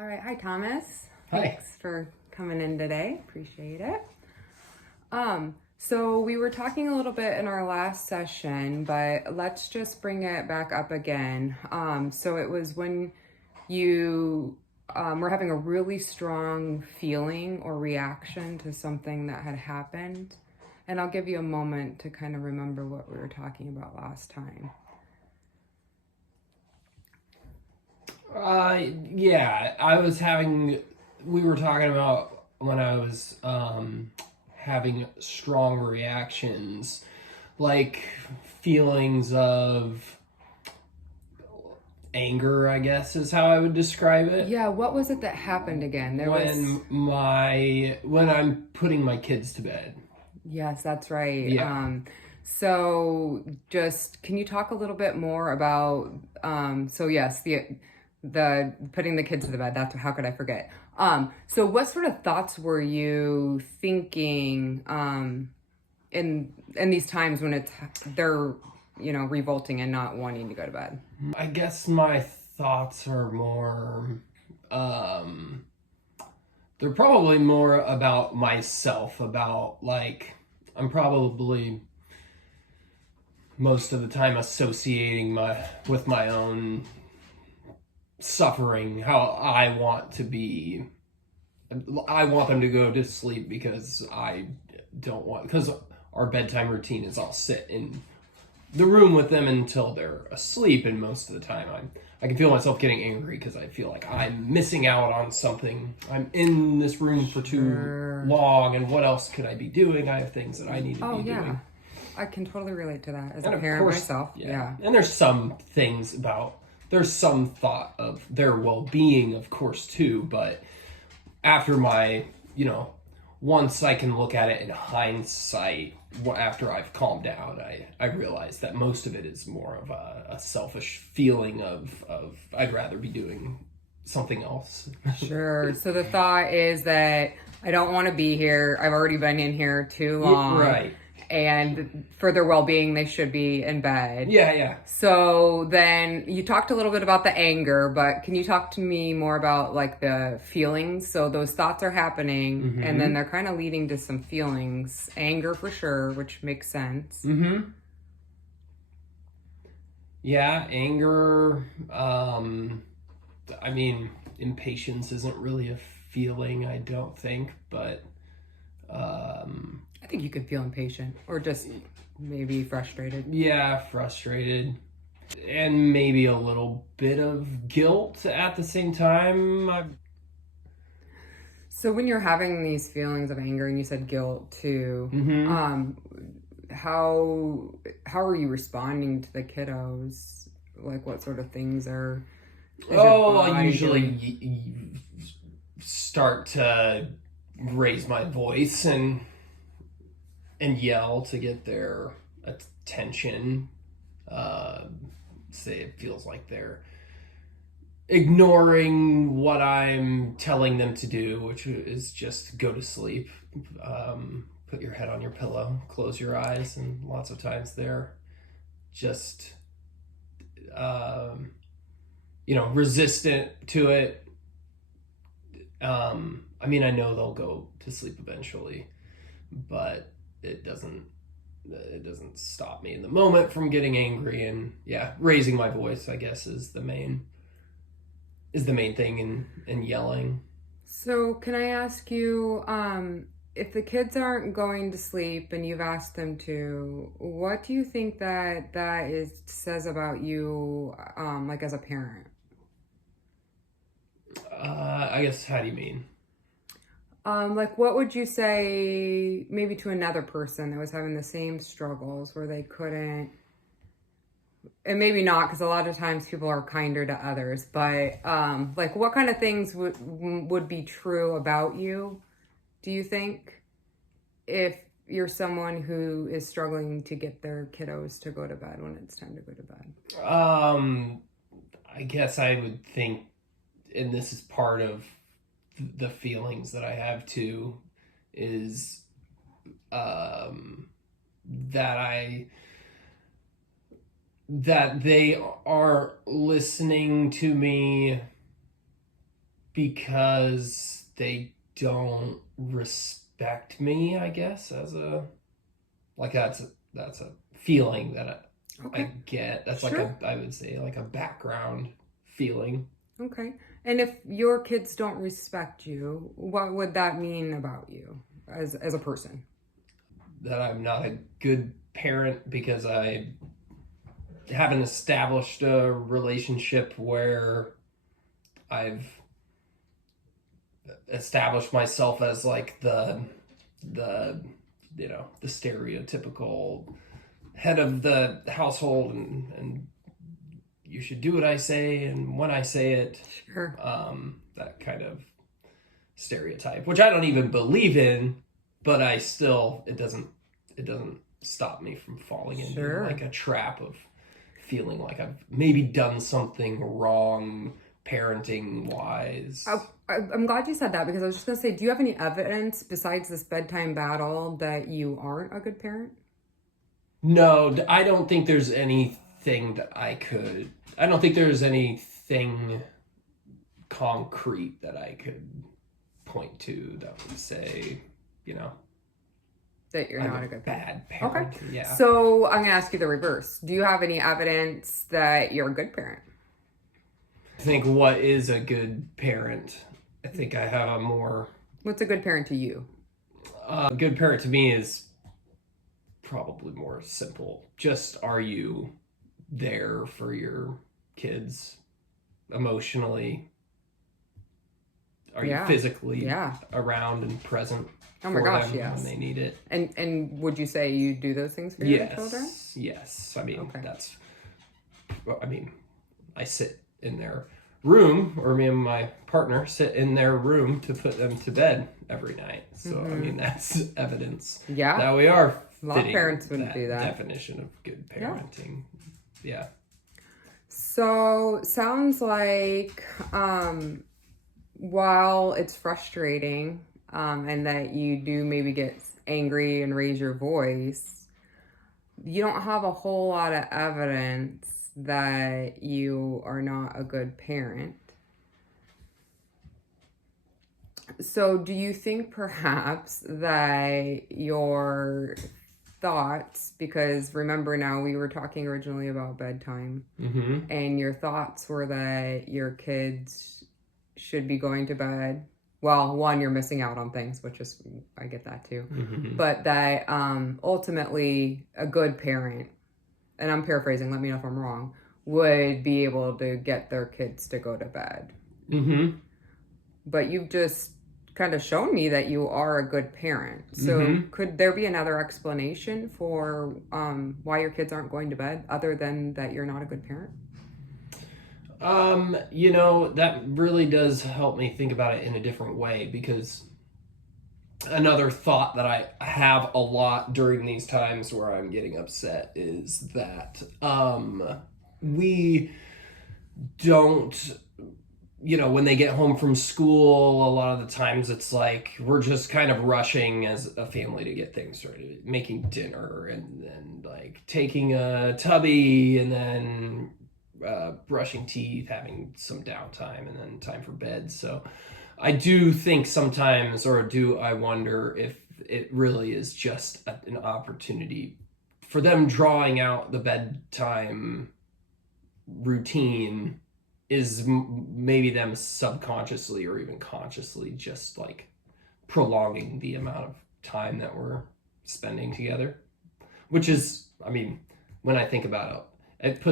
All right. Hi, Thomas. Hi. Thanks for coming in today. Appreciate it. So we were talking a little bit in our last session, but let's just bring it back up again. So it was when you were having a really strong feeling or reaction to something that had happened. And I'll give you a moment to kind of remember what we were talking about last time. Yeah, we were talking about when I was having strong reactions, like feelings of anger, I guess is how I would describe it. Yeah, what was it that happened again? When I'm putting my kids to bed. Yes, that's right. Yeah. So just can you talk a little bit more about so yes, the putting the kids to the bed, that's how could I forget? So what sort of thoughts were you thinking in these times when they're revolting and not wanting to go to bed? I guess my thoughts are more um they're probably more about myself, about like I'm probably most of the time associating with my own suffering, how I want them to go to sleep because I don't want, because our bedtime routine is I'll sit in the room with them until they're asleep, and most of the time I can feel myself getting angry because I feel like I'm missing out on something. I'm in this room for too long, and what else could I be doing? I have things that I need to be doing. I can totally relate to that as And a of parent course, myself. Yeah. And there's some things there's some thought of their well-being, of course, too, but after once I can look at it in hindsight, after I've calmed down, I realize that most of it is more of a selfish feeling of I'd rather be doing something else. Sure. So the thought is that I don't want to be here. I've already been in here too long. Right. And for their well-being, they should be in bed. Yeah. So then you talked a little bit about the anger, but can you talk to me more about like the feelings? So those thoughts are happening, and then they're kind of leading to some feelings. Anger for sure, which makes sense. Yeah, anger. I mean, impatience isn't really a feeling, I don't think, but I think you could feel impatient or just maybe frustrated. yeah, frustrated. And maybe a little bit of guilt at the same time. So when you're having these feelings of anger, and you said guilt too, how are you responding to the kiddos? Like what sort of things are? I usually start to raise my voice and yell to get their attention. Say it feels like they're ignoring what I'm telling them to do, which is just go to sleep. Put your head on your pillow, close your eyes, and lots of times they're just resistant to it. I mean, I know they'll go to sleep eventually, but it doesn't stop me in the moment from getting angry. And yeah, raising my voice, I guess, is the main thing in yelling. So can I ask you, if the kids aren't going to sleep and you've asked them to, what do you think that says about you, like as a parent? I guess, how do you mean? Like what would you say maybe to another person that was having the same struggles where they couldn't, and maybe not, because a lot of times people are kinder to others, but like what kind of things would be true about you, do you think, if you're someone who is struggling to get their kiddos to go to bed when it's time to go to bed? I guess I would think, and this is part of the feelings that I have too, is that they are listening to me Because they don't respect me, I guess, as a like that's a feeling that I Okay. get. That's like Sure. I would say like a background feeling. Okay. And if your kids don't respect you, what would that mean about you as a person? That I'm not a good parent because I haven't established a relationship where I've established myself as like the the stereotypical head of the household, and you should do what I say and when I say it. Sure. That kind of stereotype, which I don't even believe in, but I still it doesn't stop me from falling into like Sure. a trap of feeling like I've maybe done something wrong parenting wise. I'm glad you said that because I was just going to say, do you have any evidence besides this bedtime battle that you aren't a good parent? No, I don't think there's anything that I could. I don't think there's anything concrete that I could point to that would say, you know, That you're I'm not a a good parent. bad Okay. parent. Yeah. So I'm going to ask you the reverse. Do you have any evidence that you're a good parent? I think what is a good parent? I think I have a more What's a good parent to you? good parent to me is probably more simple. Just are you there for your kids emotionally? Are you Yeah. physically Yeah. around and present Oh my for gosh, them when yes. they need it? And would you say you do those things for your children? Yes. I mean, Okay. that's. I mean, I sit in their room, or me and my partner sit in their room to put them to bed every night. So I mean, that's evidence Yeah. that we are A lot of fitting parents wouldn't that do that. definition of good Yeah. parenting. Yeah. So sounds like while it's frustrating and that you do maybe get angry and raise your voice, you don't have a whole lot of evidence that you are not a good parent. So, do you think perhaps that your thoughts, because remember now we were talking originally about bedtime, Mm-hmm. and your thoughts were that your kids should be going to bed. Well, one, you're missing out on things, which is, I get that too. Mm-hmm. But that ultimately a good parent, and I'm paraphrasing, let me know if I'm wrong, would be able to get their kids to go to bed. Mm-hmm. But you've just kind of shown me that you are a good parent. So could there be another explanation for why your kids aren't going to bed other than that you're not a good parent? That really does help me think about it in a different way, because another thought that I have a lot during these times where I'm getting upset is that we don't, when they get home from school, a lot of the times it's like we're just kind of rushing as a family to get things ready, making dinner and then like taking a tubby and then brushing teeth, having some downtime, and then time for bed. So I do think sometimes, or do I wonder if it really is just an opportunity for them drawing out the bedtime routine is maybe them subconsciously or even consciously just like prolonging the amount of time that we're spending together, which is, I mean, when I think about it,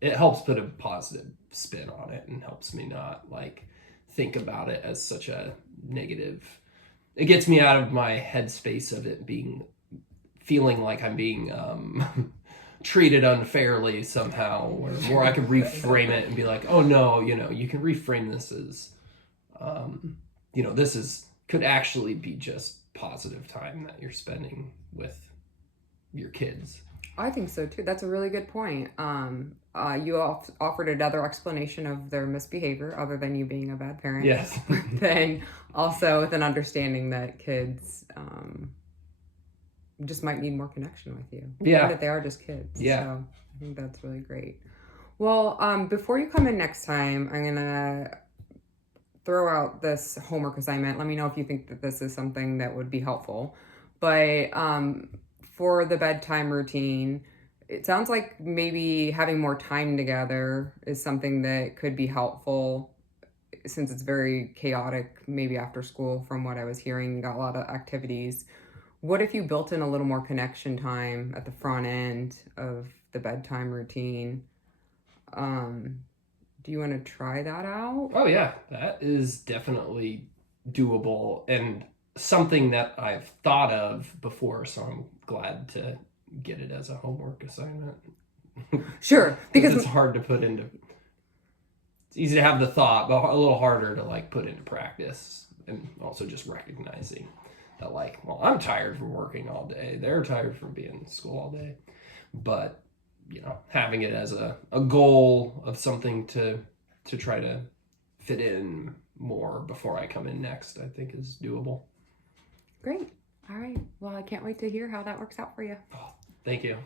it helps put a positive spin on it and helps me not like think about it as such a negative. It gets me out of my headspace of it feeling like I'm being treated unfairly somehow, or I could reframe it and be like, oh no, you can reframe this as, this could actually be just positive time that you're spending with your kids. I think so too. That's a really good point. You offered another explanation of their misbehavior other than you being a bad parent. Yes. Then also with an understanding that kids just might need more connection with you. Yeah. And that they are just kids. Yeah. So I think that's really great. Well, before you come in next time, I'm going to throw out this homework assignment. Let me know if you think that this is something that would be helpful. But for the bedtime routine, it sounds like maybe having more time together is something that could be helpful since it's very chaotic, maybe after school, from what I was hearing. You got a lot of activities. What if you built in a little more connection time at the front end of the bedtime routine? Do you want to try that out? Oh yeah, that is definitely doable and something that I've thought of before, so I'm glad to get it as a homework assignment. Sure, because it's hard to put into. It's easy to have the thought, but a little harder to like put into practice, and also just recognizing that like, well, I'm tired from working all day. They're tired from being in school all day, but having it as a goal of something to try to fit in more before I come in next, I think is doable. Great. All right. Well, I can't wait to hear how that works out for you. Oh, thank you.